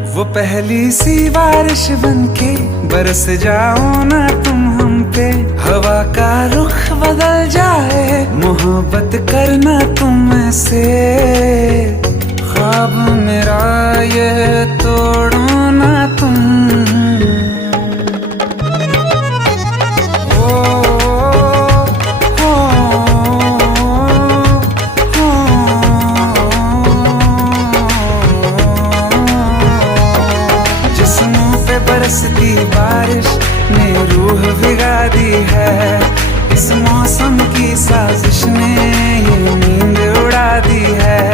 वो पहली सी बारिश बनके बरस जाओ ना तुम हम पे, हवा का रुख बदल जाए, मोहब्बत करना तुम से। ख्वाब मेरा ये तोड़ो ना तुम। बरसती बारिश ने रूह भिगा दी है, इस मौसम की साजिश ने ये नींद उड़ा दी है।